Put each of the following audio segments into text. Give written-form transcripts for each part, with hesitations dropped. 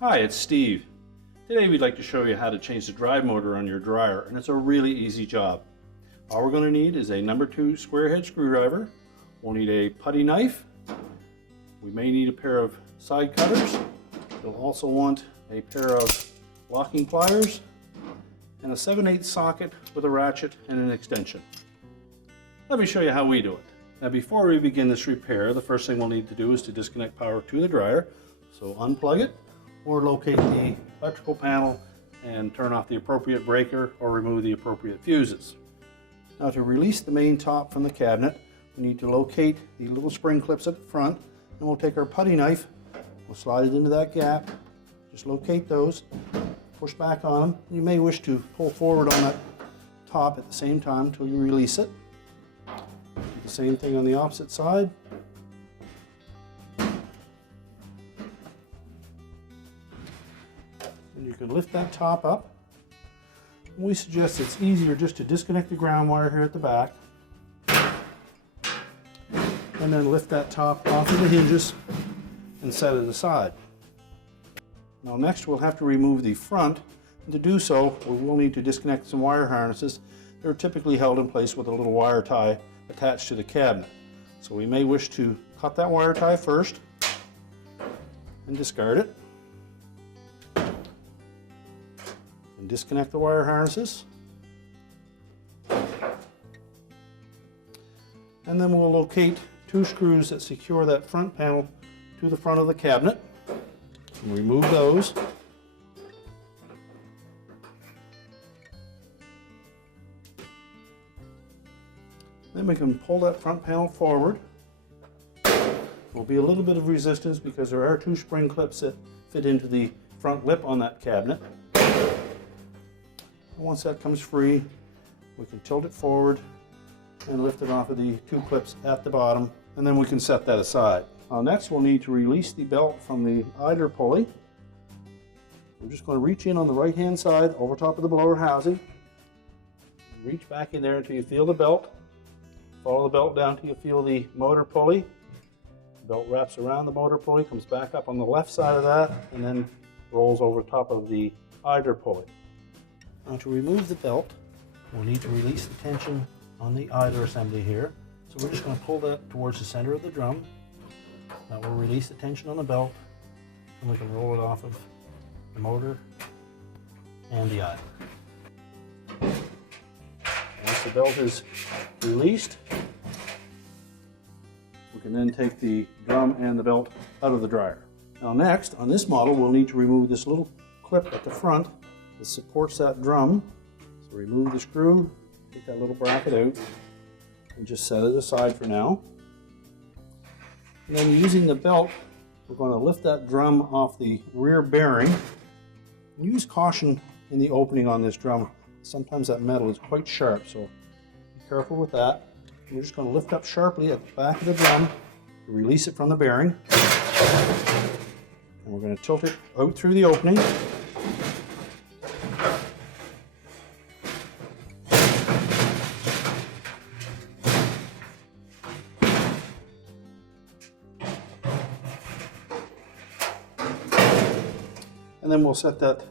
Hi, it's Steve. Today we'd like to show you how to change the drive motor on your dryer, and it's a really easy job. All we're going to need is a number 2 square head screwdriver. We'll need a putty knife. We may need a pair of side cutters. You'll also want a pair of locking pliers and a 7/8 socket with a ratchet and an extension. Let me show you how we do it. Now before we begin this repair, the first thing we'll need to do is to disconnect power to the dryer. So unplug it, or locate the electrical panel and turn off the appropriate breaker or remove the appropriate fuses. Now to release the main top from the cabinet, we need to locate the little spring clips at the front, and we'll take our putty knife, we'll slide it into that gap, just locate those, push back on them. You may wish to pull forward on that top at the same time until you release it. Do the same thing on the opposite side. And you can lift that top up. We suggest it's easier just to disconnect the ground wire here at the back and then lift that top off of the hinges and set it aside. Now next we'll have to remove the front, and to do so we will need to disconnect some wire harnesses. They're typically held in place with a little wire tie attached to the cabinet. So we may wish to cut that wire tie first and discard it. And disconnect the wire harnesses. And then we'll locate 2 screws that secure that front panel to the front of the cabinet. And remove those. Then we can pull that front panel forward. There will be a little bit of resistance because there are 2 spring clips that fit into the front lip on that cabinet. Once that comes free, we can tilt it forward and lift it off of the 2 clips at the bottom, and then we can set that aside. Next we'll need to release the belt from the idler pulley. We're just going to reach in on the right hand side over top of the blower housing. Reach back in there until you feel the belt. Follow the belt down until you feel the motor pulley. The belt wraps around the motor pulley, comes back up on the left side of that, and then rolls over top of the idler pulley. Now to remove the belt, we'll need to release the tension on the idler assembly here. So we're just going to pull that towards the center of the drum. That will release the tension on the belt, and we can roll it off of the motor and the idler. Once the belt is released, we can then take the drum and the belt out of the dryer. Now next, on this model, we'll need to remove this little clip at the front that supports that drum. So remove the screw, take that little bracket out, and just set it aside for now. And then using the belt, we're going to lift that drum off the rear bearing. Use caution in the opening on this drum. Sometimes that metal is quite sharp, so be careful with that. We're just going to lift up sharply at the back of the drum to release it from the bearing. And we're going to tilt it out through the opening. And then we'll set that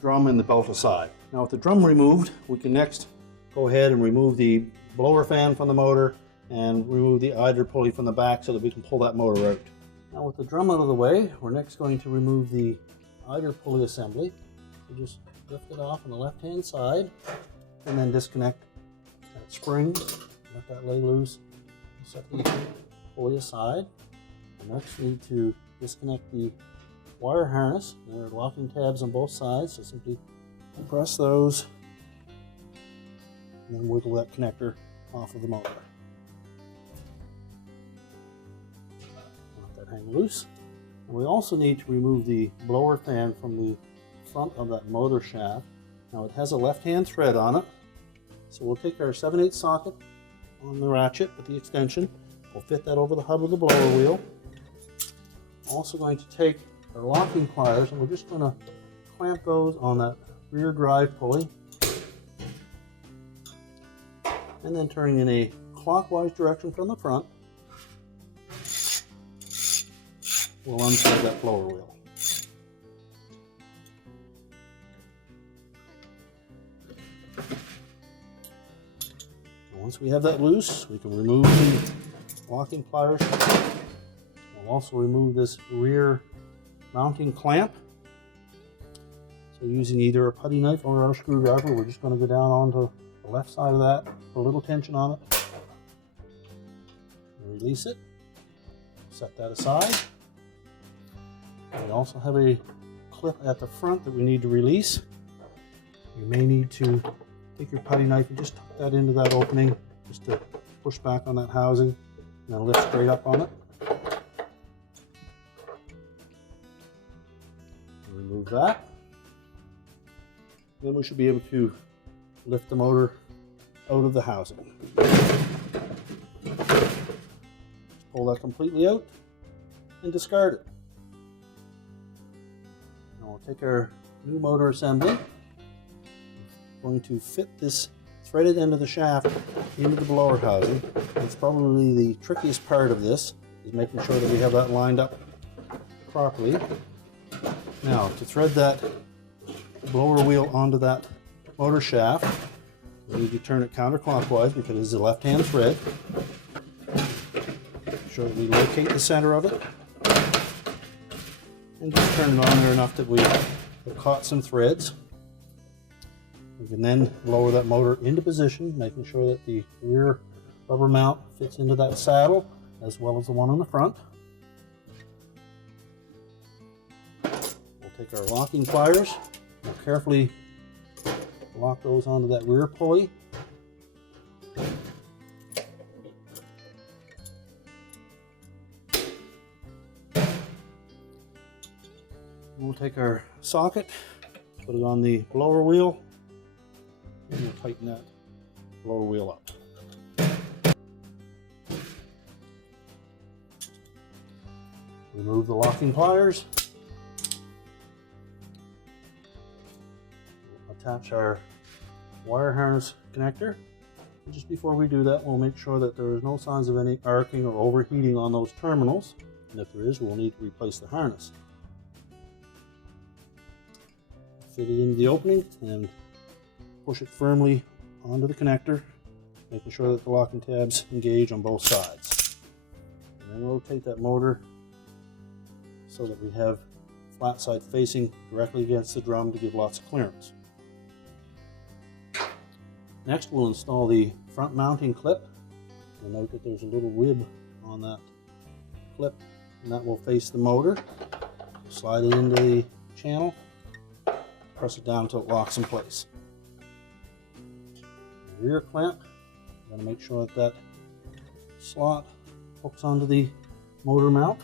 drum and the belt aside. Now with the drum removed, we can next go ahead and remove the blower fan from the motor and remove the idler pulley from the back so that we can pull that motor out. Now with the drum out of the way, we're next going to remove the idler pulley assembly. So just lift it off on the left hand side and then disconnect that spring, let that lay loose, set the pulley aside. And next we need to disconnect the wire harness. There are locking tabs on both sides, so simply press those and then wiggle that connector off of the motor. Let that hang loose. And we also need to remove the blower fan from the front of that motor shaft. Now it has a left-hand thread on it, so we'll take our 7/8 socket on the ratchet with the extension. We'll fit that over the hub of the blower wheel. Also going to take our locking pliers, and we're just going to clamp those on that rear drive pulley, and then turning in a clockwise direction from the front, we'll unthread that blower wheel. And once we have that loose, we can remove the locking pliers. We'll also remove this rear mounting clamp. So using either a putty knife or our screwdriver, we're just going to go down onto the left side of that, put a little tension on it, release it, set that aside. We also have a clip at the front that we need to release. You may need to take your putty knife and just tuck that into that opening, just to push back on that housing, and then lift straight up on it. Remove that. Then we should be able to lift the motor out of the housing. Just pull that completely out and discard it. Now we'll take our new motor assembly. We're going to fit this threaded end of the shaft into the blower housing. It's probably the trickiest part of this, is making sure that we have that lined up properly. Now, to thread that blower wheel onto that motor shaft, we need to turn it counterclockwise because it is a left-hand thread. Make sure that we locate the center of it. And just turn it on there enough that we have caught some threads. We can then lower that motor into position, making sure that the rear rubber mount fits into that saddle, as well as the one on the front. We'll take our locking pliers. We'll carefully lock those onto that rear pulley. We'll take our socket, put it on the blower wheel, and we'll tighten that blower wheel up. Remove the locking pliers. Attach our wire harness connector. And just before we do that, we'll make sure that there is no signs of any arcing or overheating on those terminals. And if there is, we'll need to replace the harness. Fit it into the opening and push it firmly onto the connector, making sure that the locking tabs engage on both sides. And then rotate that motor so that we have flat side facing directly against the drum to give lots of clearance. Next, we'll install the front mounting clip. You'll note that there's a little rib on that clip, and that will face the motor. Slide it into the channel, press it down until it locks in place. The rear clamp, I'm going to make sure that that slot hooks onto the motor mount.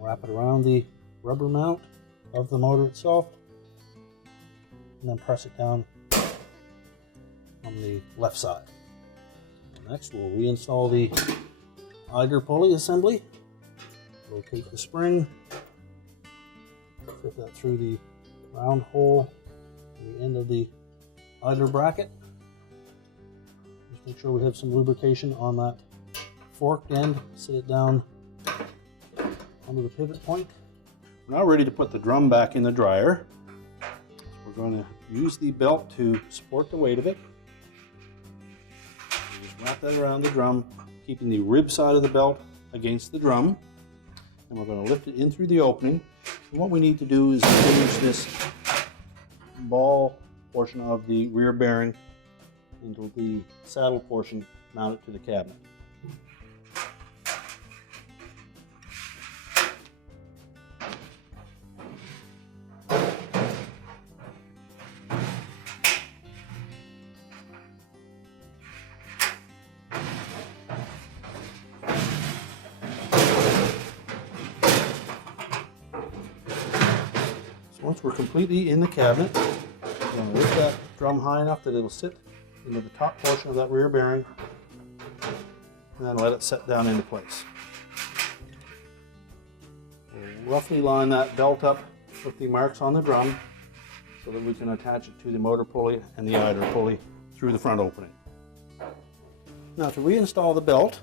Wrap it around the rubber mount of the motor itself, and then press it down on the left side. Next, we'll reinstall the idler pulley assembly. Locate the spring, fit that through the round hole at the end of the idler bracket. Just make sure we have some lubrication on that forked end. Sit it down onto the pivot point. We're now ready to put the drum back in the dryer. We're going to use the belt to support the weight of it. Just wrap that around the drum, keeping the rib side of the belt against the drum. And we're going to lift it in through the opening. And what we need to do is hinge this ball portion of the rear bearing into the saddle portion mounted to the cabinet. Once we're completely in the cabinet, we're going to lift that drum high enough that it'll sit into the top portion of that rear bearing, and then let it set down into place. We'll roughly line that belt up with the marks on the drum so that we can attach it to the motor pulley and the idler pulley through the front opening. Now to reinstall the belt,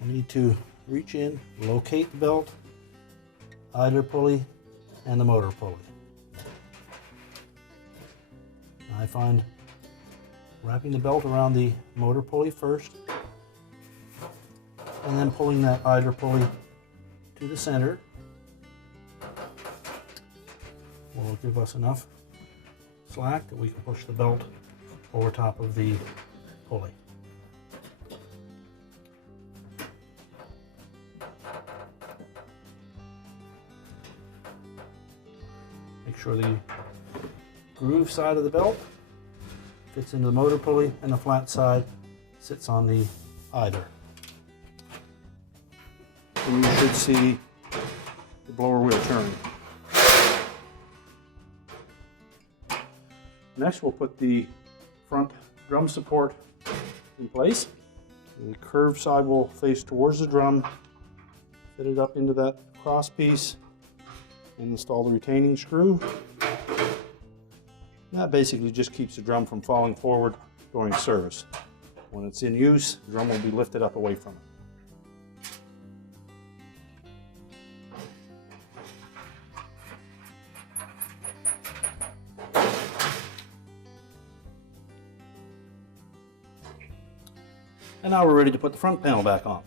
we need to reach in, locate the belt, idler pulley, and the motor pulley. I find wrapping the belt around the motor pulley first, and then pulling that idler pulley to the center will give us enough slack that we can push the belt over top of the pulley. Make sure the groove side of the belt fits into the motor pulley and the flat side sits on the idler. And you should see the blower wheel turn. Next, we'll put the front drum support in place. And the curved side will face towards the drum, fit it up into that cross piece, and install the retaining screw. And that basically just keeps the drum from falling forward during service. When it's in use, the drum will be lifted up away from it. And now we're ready to put the front panel back on.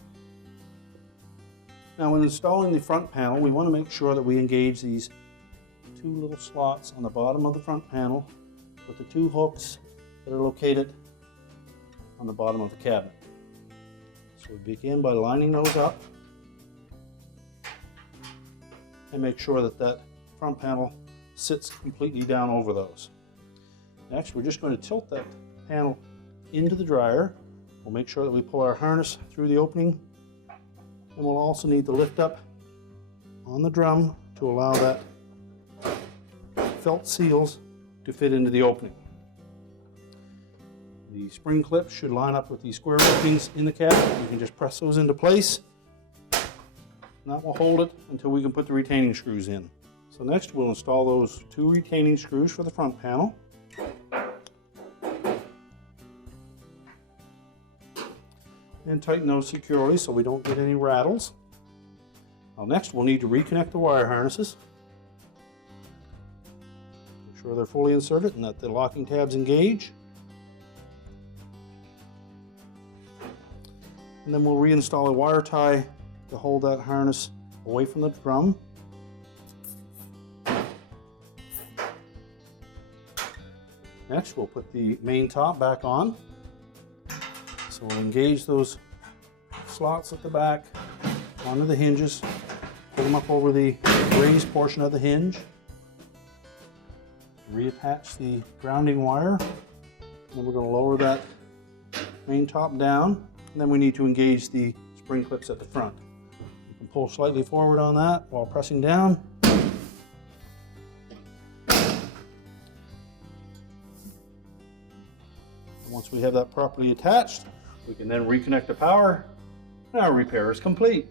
Now when installing the front panel, we want to make sure that we engage these two little slots on the bottom of the front panel with the two hooks that are located on the bottom of the cabinet. So we begin by lining those up and make sure that that front panel sits completely down over those. Next, we're just going to tilt that panel into the dryer. We'll make sure that we pull our harness through the opening, and we'll also need to lift up on the drum to allow that felt seals to fit into the opening. The spring clips should line up with the square openings in the cabinet. You can just press those into place, and that will hold it until we can put the retaining screws in. So next we'll install those two retaining screws for the front panel. And tighten those securely so we don't get any rattles. Now next we'll need to reconnect the wire harnesses. Make sure they're fully inserted and that the locking tabs engage. And then we'll reinstall a wire tie to hold that harness away from the drum. Next we'll put the main top back on. So we'll engage those slots at the back onto the hinges, pull them up over the raised portion of the hinge, reattach the grounding wire, and then we're going to lower that main top down, and then we need to engage the spring clips at the front. You can pull slightly forward on that while pressing down. Once we have that properly attached, we can then reconnect the power, and our repair is complete.